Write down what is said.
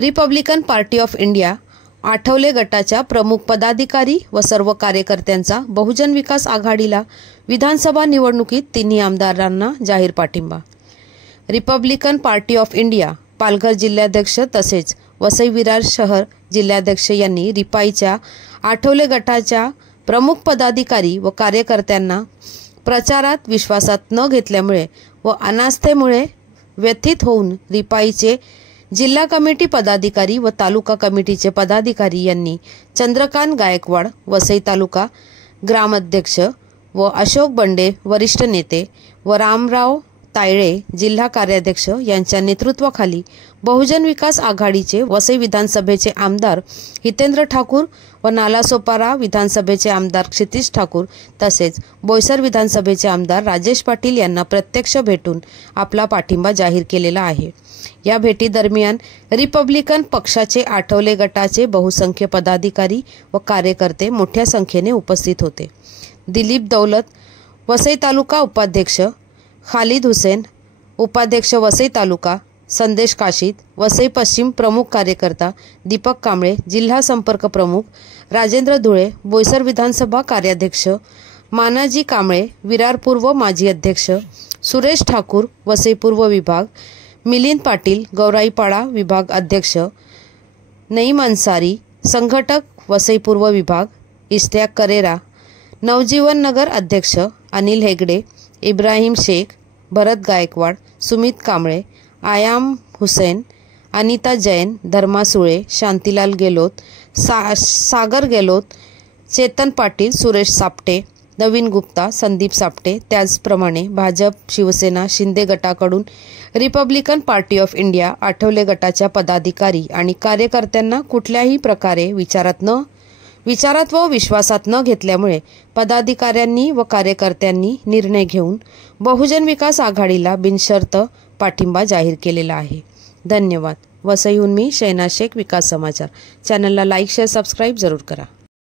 Republican party of India Athawale गटाच्या प्रमुख पदाधिकारी व सर्व कार्यकर्त्यांचा बहुजन विकास आघाडीला विधानसभा निवडणुकीत तिन्ही आमदारांना जाहीर पाठिंबा। Republican party of India Palghar जिल्हाध्यक्ष तसेच वसई विरार शहर जिल्हाध्यक्ष यांनी रिपाईच्या आठवले गटाच्या प्रमुख पदाधिकारी व कार्यकर्त्यांना प्रचारात विश्वासात न घेतल्यामुळे व अनास्थेमुळे व्यथित होऊन रिपाईचे जिल्हा कमिटी पदाधिकारी व तालुका कमिटीचे पदाधिकारी यांनी चंद्रकांत गायकवाड वसई तालुका ग्रामाध्यक्ष व अशोक बंडे वरिष्ठ नेते व रामराव तायळे जिल्हा कार्याध्यक्ष यांच्या नेतृत्वाखाली बहुजन विकास आघाडीचे वसई विधानसभेचे आमदार हितेंद्र ठाकूर व नालासोपारा विधानसभेचे आमदार क्षितिज ठाकूर तसेच बोईसर विधानसभेचे आमदार राजेश पाटील यांना प्रत्यक्ष भेटून आपला पाठिंबा जाहीर केलेला आहे। या भेटी दरम्यान रिपब्लिकन पक्षाचे आठवले गटाचे बहुसंख्य पदाधिकारी व कार्यकर्ते मोठ्या संख्येने उपस्थित होते। दिलीप दौलत वसई तालुका उपाध्यक्ष, खालिद हुसेन उपाध्यक्ष वसई तालुका, संदेश काशीद वसई पश्चिम प्रमुख कार्यकर्ता, दीपक कांबळे जिल्हा संपर्क प्रमुख, राजेंद्र धुळे बोईसर विधानसभा कार्याध्यक्ष, मानाजी कांबळे विरार पूर्व माजी अध्यक्ष, सुरेश ठाकूर वसई पूर्व विभाग, मिलिंद पाटील गौराईपाडा विभाग अध्यक्ष, नईम अन्सारी संघटक वसई पूर्व विभाग, इश्तियाक करेरा नवजीवन नगर अध्यक्ष, अनिल हेगडे, इब्राहिम शेख, भरत गायकवाड, सुमित कांबळे, आयाम हुसेन, अनिता जैन, धर्मा सुळे, शांतीलाल गेलोत, सागर गेलोत, चेतन पाटील, सुरेश सापटे, नवीन गुप्ता, संदीप सापटे। त्याचप्रमाणे भाजप, शिवसेना, शिंदे गटाकडून Republican party of India Athawale गटाच्या पदाधिकारी आणि कार्यकर्त्यांना कुठल्याही प्रकारे विचारात व विश्वासात न घेतल्यामुळे पदाधिकाऱ्यांनी व कार्यकर्त्यांनी निर्णय घेऊन बहुजन विकास आघाडीला बिनशर्त पाठिंबा जाहीर केलेला आहे। धन्यवाद। वसईहून मी शहनाज शेख, विकास समाचार। चॅनलला लाईक, शेअर, सबस्क्राईब जरूर करा।